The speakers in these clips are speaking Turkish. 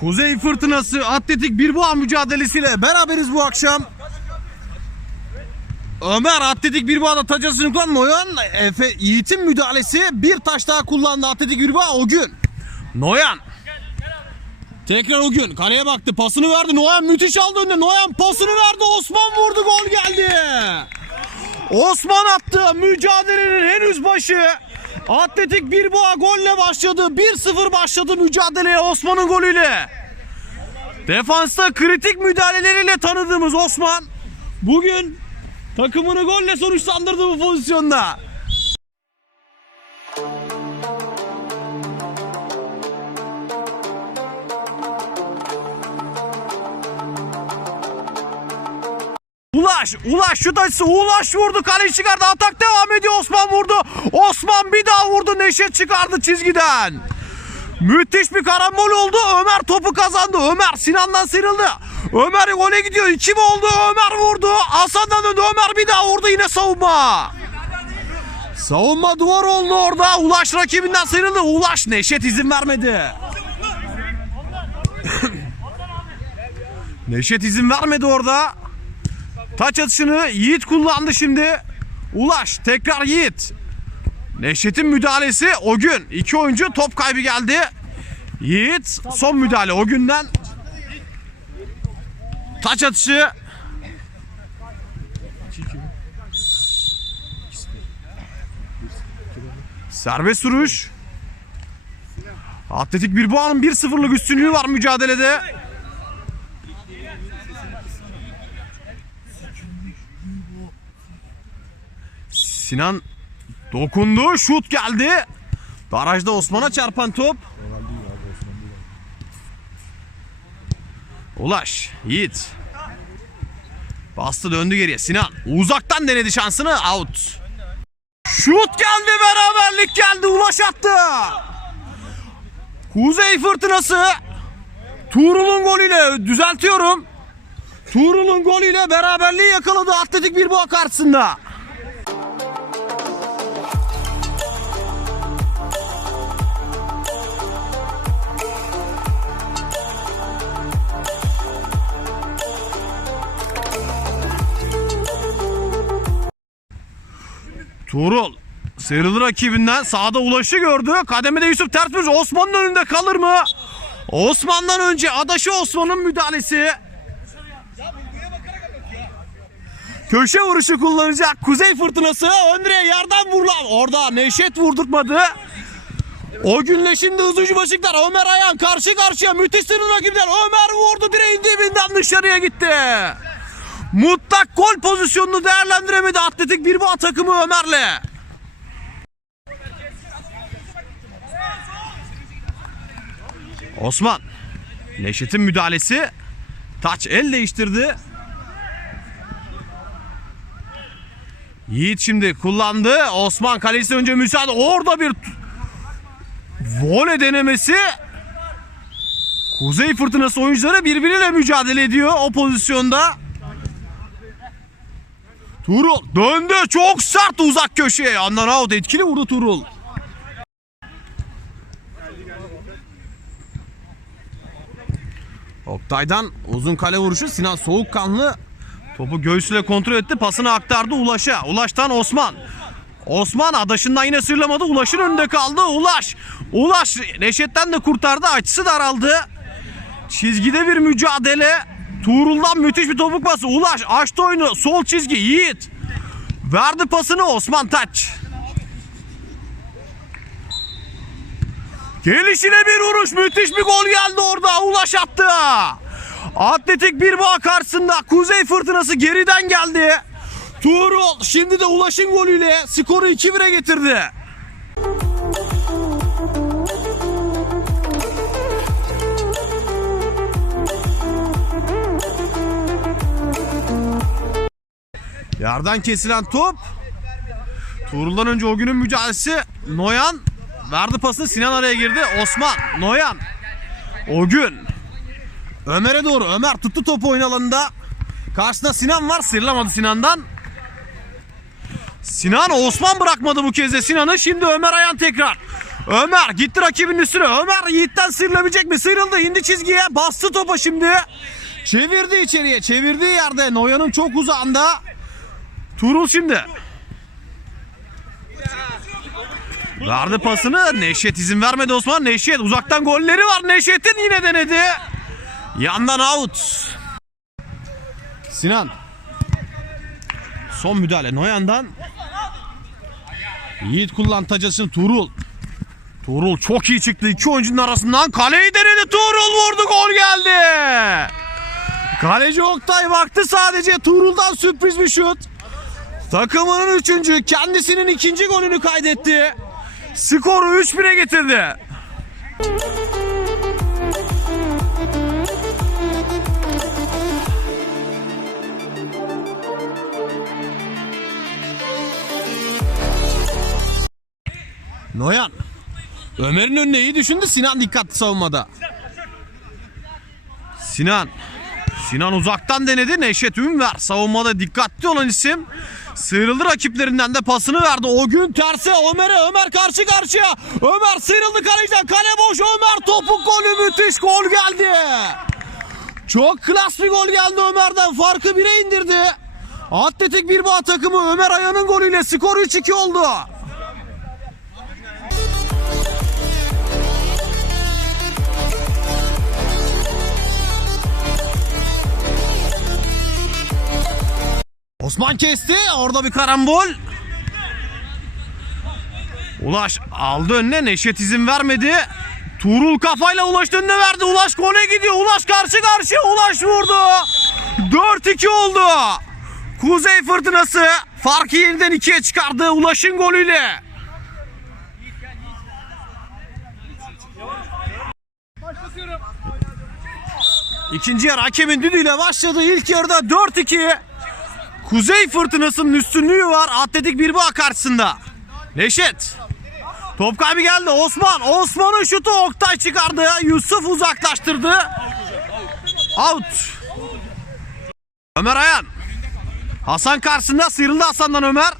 Kuzey Fırtınası Atletik bir boğa mücadelesiyle beraberiz bu akşam. Ömer Atletik bir boğada tacasını kullanmayan Efe Yiğit'in müdahalesi bir taş daha kullandı Atletik bir boğa o gün. Noyan. Tekrar o gün kaleye baktı pasını verdi Noyan müthiş aldı önüne Noyan pasını verdi Osman vurdu gol geldi. Osman attı mücadelenin henüz başı. Atletik bir boğa golle başladı. 1-0 başladı mücadeleye Osman'ın golüyle. Defansta kritik müdahaleleriyle tanıdığımız Osman bugün takımını golle sonuçlandırdı bu pozisyonda. Ulaş, Ulaş şut açısı, Ulaş vurdu, kaleyi çıkardı, atak devam ediyor, Osman vurdu. Osman bir daha vurdu, Neşet çıkardı çizgiden. Müthiş bir karambol oldu, Ömer topu kazandı, Ömer Sinan'dan sıyrıldı. Ömer gole gidiyor, iki mi oldu, Ömer vurdu, Hasan'dan döndü, Ömer bir daha vurdu, yine savunma. Savunma duvar oldu orada, Ulaş rakibinden sıyrıldı, Ulaş Neşet izin vermedi. Neşet izin vermedi orada. Taç atışını Yiğit kullandı şimdi. Ulaş tekrar Yiğit. Neşet'in müdahalesi o gün. iki oyuncu top kaybı geldi. Yiğit son müdahale o günden. Taç atışı. Serbest vuruş. Atletik Bilbao'nun 1-0'lık üstünlüğü var mücadelede. Sinan dokundu. Şut geldi. Barajda Osman'a çarpan top. Ulaş. Yiğit. Bastı döndü geriye. Sinan uzaktan denedi şansını. Out. Şut geldi. Beraberlik geldi. Ulaş attı. Kuzey fırtınası. Tuğrul'un golüyle düzeltiyorum. Tuğrul'un golüyle beraberliği yakaladı Atletik Bilbao karşısında. Tuğrul sıyrıldı rakibinden sağda ulaşı gördü. Kademede Yusuf vuruş. Osman'ın önünde kalır mı? Osman'dan önce adaşı Osman'ın müdahalesi. Köşe vuruşu kullanacak. Kuzey fırtınası Öndre'ye yerden vurulan. Orada Neşet vurdurtmadı. O günle şimdi hızlıcı başıklar. Ömer Ayan karşı karşıya. Müthiş sınır rakipler. Ömer vurdu direğin dibinden dışarıya gitti. Mutlak gol pozisyonunu değerlendiremedi Atletik Bilbao takımı Ömer'le. Osman. Neşet'in müdahalesi. Taç el değiştirdi. Yiğit şimdi kullandı. Osman kalesi önce müsaade. Orada bir voley denemesi. Kuzey Fırtınası oyuncuları birbiriyle mücadele ediyor o pozisyonda. Tuğrul döndü çok sert uzak köşeye. Yandan out etkili vurdu Tuğrul. Oktay'dan uzun kale vuruşu Sinan soğukkanlı topu göğsüyle kontrol etti. Pasını aktardı Ulaş'a. Ulaş'tan Osman. Osman adaşından yine sırlamadı. Ulaş'ın önünde kaldı. Ulaş. Ulaş Neşet'ten de kurtardı. Açısı daraldı. Çizgide bir mücadele. Tuğrul'dan müthiş bir topuk pası. Ulaş açtı oyunu. Sol çizgi Yiğit. Verdi pasını Osman Taç. Gelişine bir vuruş. Müthiş bir gol geldi orada. Ulaş attı. Atletik bir bağ karşısında Kuzey Fırtınası geriden geldi. Tuğrul şimdi de Ulaş'ın golüyle skoru 2-1'e getirdi. Yerden kesilen top. Tuğrul'dan önce o günün mücadelesi Noyan verdi pasını Sinan araya girdi. Osman, Noyan. O gün Ömer'e doğru. Ömer tuttu topu oyun alanında. Karşısında Sinan var. Sıyrılamadı Sinan'dan. Sinan Osman bırakmadı bu kez de Sinan'ı. Şimdi Ömer Ayan tekrar. Ömer gitti rakibinin üstüne. Ömer Yiğit'ten sıyrılabilecek mi? Sıyrıldı. indi çizgiye. Bastı topa şimdi. Çevirdi içeriye. Çevirdiği yerde Noyan'ın çok uzağında. Tuğrul şimdi. Verdi pasını. Neşet izin vermedi Osman. Neşet uzaktan golleri var. Neşet'in yine denedi. Yandan out. Sinan. Son müdahale Noyan'dan. Yiğit kullan tacasını Tuğrul. Tuğrul çok iyi çıktı. İki oyuncunun arasından kaleyi denedi. Tuğrul vurdu. Gol geldi. Kaleci Oktay baktı sadece. Tuğrul'dan sürpriz bir şut. Takımının üçüncü, kendisinin ikinci golünü kaydetti. Skoru 3-1'e getirdi. Noyan. Ömer'in önüne iyi düşündü. Sinan dikkatli savunmada. Sinan. Sinan uzaktan denedi. Neşet Ünver savunmada dikkatli olan isim. Sıyrıldı rakiplerinden de pasını verdi. O gün terse Ömer'e. Ömer karşı karşıya. Ömer sıyrıldı kaleciden. Kale boş. Ömer topuk golü müthiş gol geldi. Çok klas bir gol geldi Ömer'den. Farkı 1'e indirdi. Atletik bir bağ takımı Ömer Ayan'ın golüyle skor 3-2 oldu. Osman kesti. Orada bir karambol. Ulaş aldı önüne. Neşet izin vermedi. Tuğrul kafayla Ulaş önüne verdi. Ulaş gole gidiyor. Ulaş karşı karşıya. Ulaş vurdu. 4-2 oldu. Kuzey fırtınası farkı yeniden ikiye çıkardı. Ulaş'ın golüyle. İkinci yarı hakemin düdüğüyle başladı. İlk yarıda 4-2. Kuzey fırtınasının üstünlüğü var Atletik bir bağ karşısında. Neşet. Top kaybı geldi. Osman. Osman'ın şutu Oktay çıkardı. Yusuf uzaklaştırdı. Out. Ömer Ayan. Hasan karşısında sıyrıldı Hasan'dan Ömer.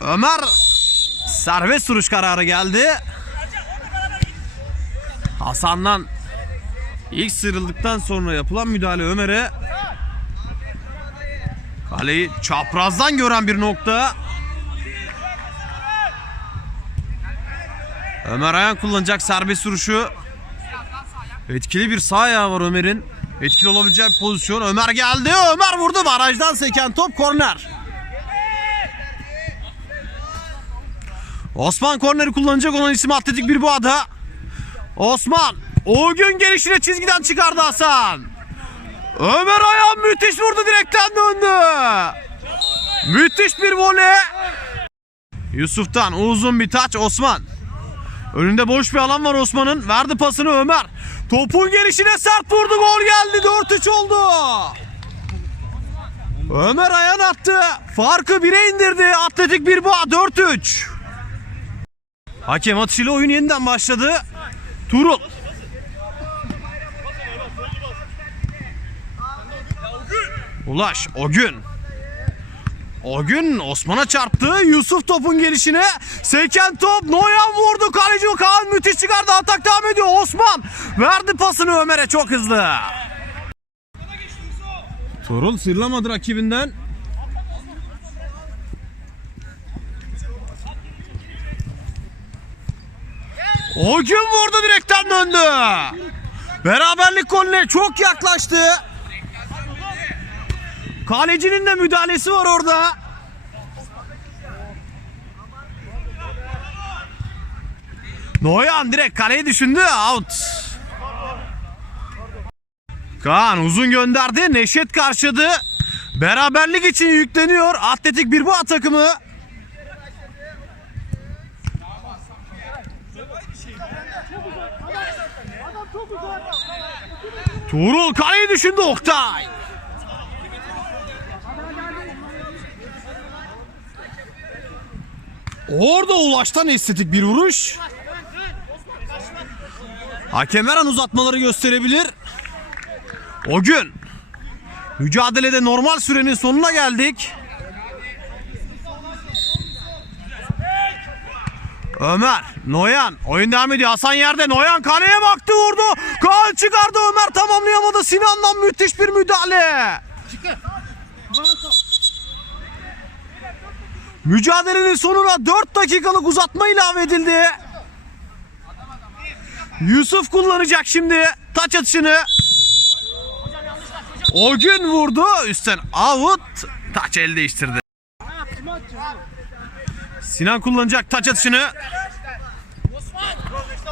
Ömer serbest vuruş kararı geldi. Hasan'dan ilk sıyrıldıktan sonra yapılan müdahale Ömer'e Kaleyi çaprazdan gören bir nokta. Ömer Ayan kullanacak serbest vuruşu. Etkili bir sağ ayağı var Ömer'in. Etkili olabileceği bir pozisyon. Ömer geldi. Ömer vurdu. Barajdan seken top korner. Osman korneri kullanacak olan isim Atletik bir bu ada. Osman. O gün gelişine çizgiden çıkardı Hasan. Ömer Ayan müthiş vurdu direkten döndü. Müthiş bir voley. Yusuf'tan uzun bir taç Osman. Önünde boş bir alan var Osman'ın. Verdi pasını Ömer. Topun gelişine sert vurdu. Gol geldi. 4-3 oldu. Ömer Ayan attı. Farkı 1'e indirdi. Atletik bir bağ 4-3. Hakem atışıyla oyun yeniden başladı. Turul. Ulaş o gün. O gün Osman'a çarptı. Yusuf topun gelişine. Seken top. Noyan vurdu. Kaleci Kaan müthiş çıkardı. Atak devam ediyor. Osman verdi pasını Ömer'e çok hızlı. Torul sırlamadı rakibinden. O gün vurdu direkten döndü. Beraberlik golüne çok yaklaştı. Kalecinin de müdahalesi var orada. Noyan direkt kaleye düşündü. Out. Kaan uzun gönderdi. Neşet karşıladı. Beraberlik için yükleniyor. Atletik bir bu takımı. Tuğrul kaleyi düşündü Oktay. Orada ulaştan estetik bir vuruş. Hakem her an uzatmaları gösterebilir. O gün mücadelede normal sürenin sonuna geldik. Ömer, Noyan. Oyun devam ediyor. Hasan yerde. Noyan kaleye baktı vurdu. Kaan çıkardı. Ömer tamamlayamadı. Sinan'dan müthiş bir müdahale. Mücadelenin sonuna 4 dakikalık uzatma ilave edildi. Yusuf kullanacak şimdi taç atışını. O gün vurdu. Üstten out. Taç el değiştirdi. Sinan kullanacak taç atışını.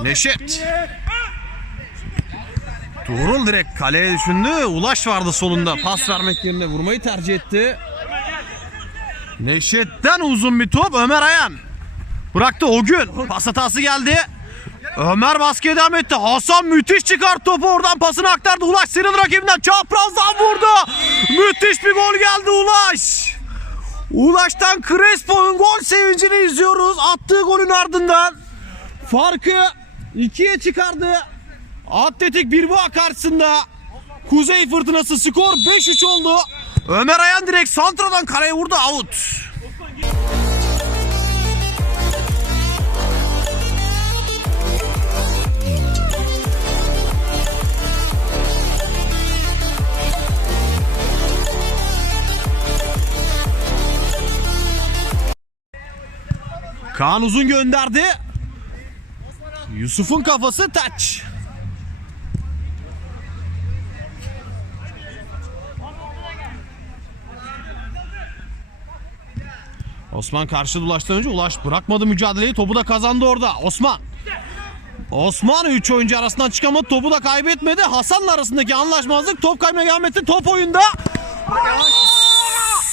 Neşet. Tuğrul direkt kaleye düşündü. Ulaş vardı solunda. Pas vermek yerine vurmayı tercih etti. Neşet'ten uzun bir top Ömer Ayan. Bıraktı o gün. Pas hatası geldi. Ömer baskıya devam etti. Hasan müthiş çıkart topu oradan pasını aktardı. Ulaş sıyrıldı rakibinden. Çaprazdan vurdu. Müthiş bir gol geldi Ulaş. Ulaş'tan Crespo'nun gol sevincini izliyoruz. Attığı golün ardından farkı ikiye çıkardı. Atletik Bilbao karşısında Kuzey Fırtınası skor 5-3 oldu. Ömer Ayan direkt santradan kaleye vurdu out. Kaan uzun gönderdi. Yusuf'un kafası taç. Osman karşı ulaştan önce Ulaş bırakmadı mücadeleyi. Topu da kazandı orada. Osman. Osman 3 oyuncu arasından çıkamadı. Topu da kaybetmedi. Hasan'la arasındaki anlaşmazlık top kaybına devam etti. Top oyunda.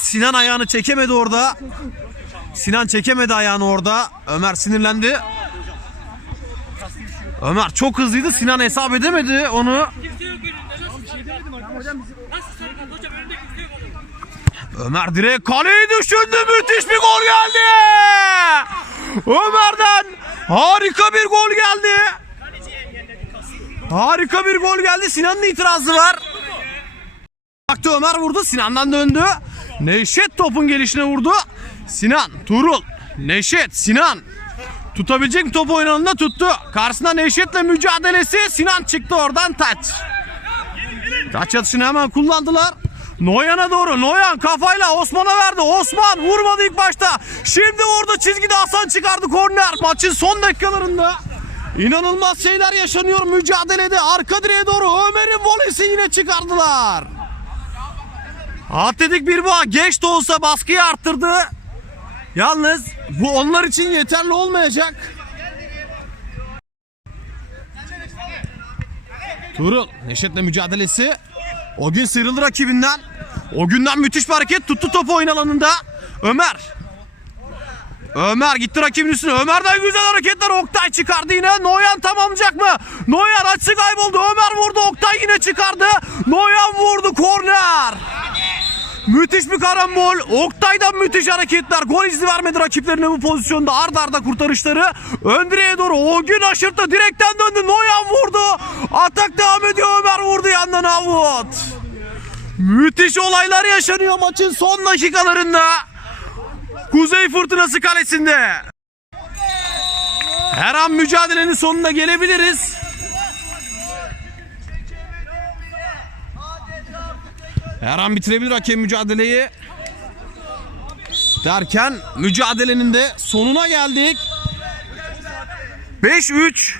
Sinan ayağını çekemedi orada. Sinan çekemedi ayağını orada. Ömer sinirlendi. Ömer çok hızlıydı. Sinan hesap edemedi onu. Ömer direkt kaleyi düşündü. Müthiş bir gol geldi. Ömer'den harika bir gol geldi. Harika bir gol geldi. Sinan'ın itirazı var. Baktı Ömer vurdu. Sinan'dan döndü. Neşet topun gelişine vurdu. Sinan, Turul, Neşet, Sinan. Tutabilecek mi topu oynanında tuttu. Karşısında Neşet'le mücadelesi. Sinan çıktı oradan taç. Taç atışını hemen kullandılar. Noyan'a doğru. Noyan kafayla Osman'a verdi. Osman vurmadı ilk başta. Şimdi orada çizgide Hasan çıkardı korner. Maçın son dakikalarında. İnanılmaz şeyler yaşanıyor mücadelede. Arka direğe doğru Ömer'in voleysi yine çıkardılar. Atletik bir bağ geç de olsa baskıyı arttırdı. Yalnız bu onlar için yeterli olmayacak. Tuğrul Neşet'le mücadelesi. O gün sıyrıldı rakibinden. O günden müthiş bir hareket tuttu topu oyun alanında. Ömer. Ömer gitti rakibin üstüne. Ömer'den güzel hareketler. Oktay çıkardı yine. Noyan tamamlayacak mı? Noyan açısı kayboldu. Ömer vurdu. Oktay yine çıkardı. Noyan vurdu. Korner. Müthiş bir karambol. Oktay'dan müthiş hareketler. Gol izni vermedi rakiplerine bu pozisyonda. Arda arda kurtarışları. Ön direğe doğru. O gün aşırttı. Direkten döndü. Noyan vurdu. Atak devam ediyor. Ömer vurdu yandan avut. Müthiş olaylar yaşanıyor maçın son dakikalarında. Kuzey Fırtınası kalesinde. Her an mücadelenin sonuna gelebiliriz. Her an bitirebilir hakem mücadeleyi. Derken mücadelenin de sonuna geldik. 5-3